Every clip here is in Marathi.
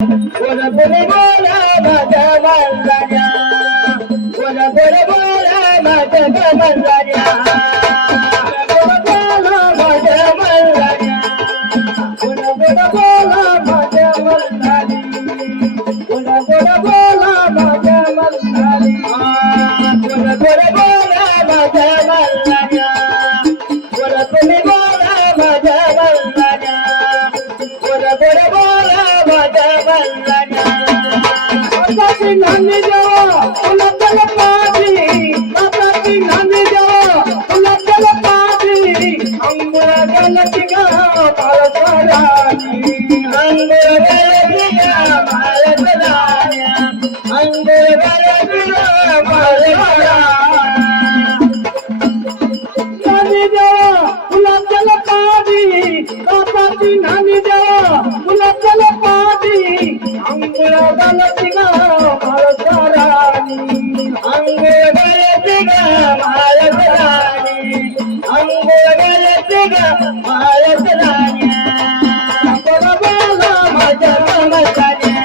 बोल बोल बोला माझ्या मल्हारया बोल बोल बोला माझ्या मल्हारया बोल बोला माझ्या मल्हारया बोल बोल बोला माझ्या मल्हारी बोल बोल बोला माझ्या मल्हारी बोल बोल बोला माझ्या मल्हारया बोल बोल बोला माझ्या मल्हारया बोल बोल बोला माझ्या मल्हारया आताची नांदी देवा तुला चल पाठी आताची नांदी देवा तुला चल पाठी अंबरा गलती गा बाळकरानी अंबरा गलती गा बाळकरानी अंबरा गलती गा बाळकरानी नांदी देवा तुला चल पाठी आताची नांदी देवा तुला चल पाठी अंबरा गलती गा बाळकरानी अंबरा गलती गा बाळकरानी अंबरा गलती गा बाळकरानी बोला बोला माझ्या मल्हारया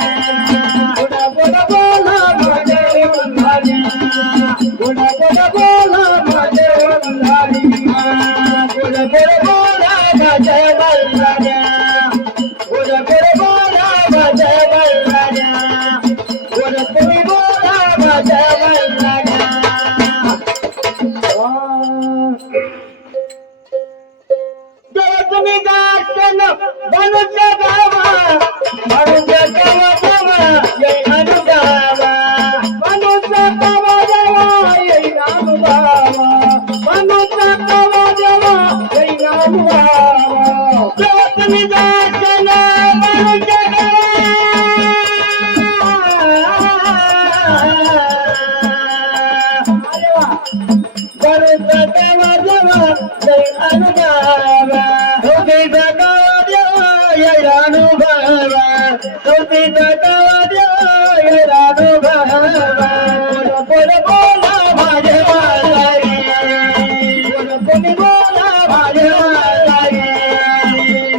बोला बोला माझ्या मल्हारया बोला बोला माझ्या मल्हारया बोला बोला माझ्या मल्हारया बोला बोला माझ्या मल्हारया बोला तुम्ही बोला माझ्या मल्हारया देव तुम्ही दर्शन बनूच्या गावा बनूच्या गावा देवा येईन अनुगावा बनूच्या गावा देवा येईन अनुगावा बनूच्या गावा देवा येईन अनुगावा देव तुम्ही दर्शन बनूच्या बनूच्या गावा देवा येईन अनुगावा तुझीचा गावा देवा येईन अनुगावा तुझीचा गावा देवा येईन अनुगावा बोल बोला माझे मल्हारी बोल तुम्ही बोला माझे मल्हारी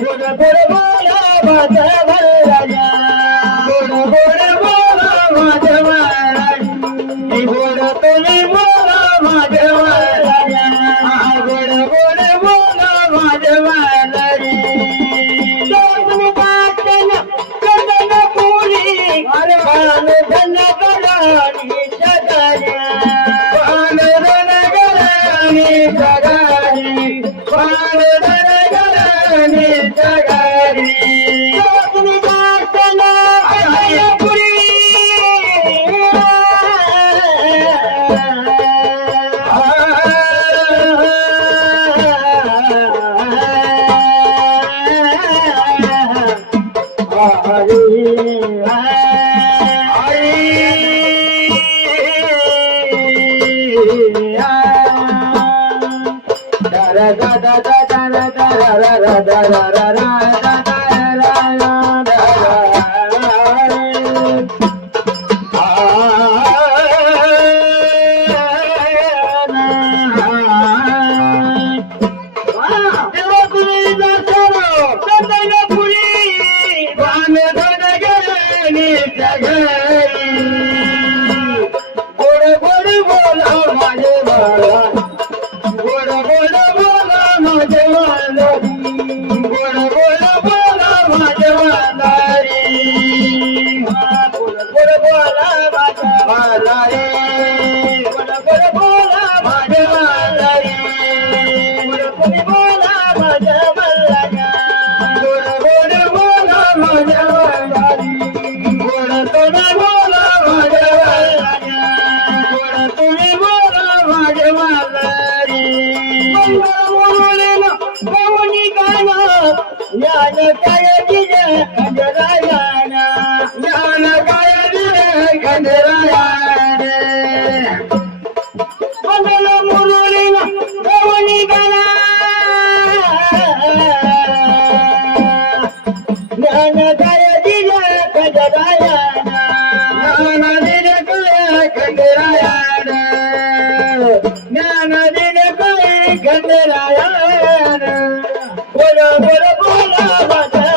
बोल बोला माझे मल्हारया बोल बोला माझे मल्हारी बोल तुम्ही बोला माझे मल्हारया बोल बोला माझे मल्हारी तुम्ही वाचन कदन पुरी अरे भान धन गडानी जगारी भान धन गडानी जगारी भान धन गडानी जगारी तुम्ही वाचन कदन पुरी ज्ञान काय दिले खंडरायाना ज्ञान काय दिले खंडरायाने मंगल मुरळीला गवणी गाला ज्ञान काय दिले खंडरायाना ज्ञान दिले काय खंडरायाने ज्ञान दिले काय खंडरायाने बोल बोल बोला माझ्या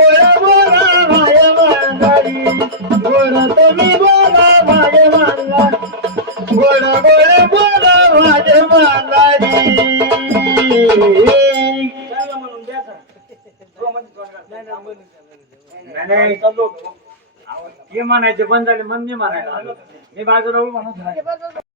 गोड बोला माझ्या मांगारी गोड तुम्ही बोला माझ्या मांगारी गोड गोड बोला माझ्या मांगारी नाही हे म्हणायचे बंद झाले मन मी म्हणायला मी बाजूला म्हणत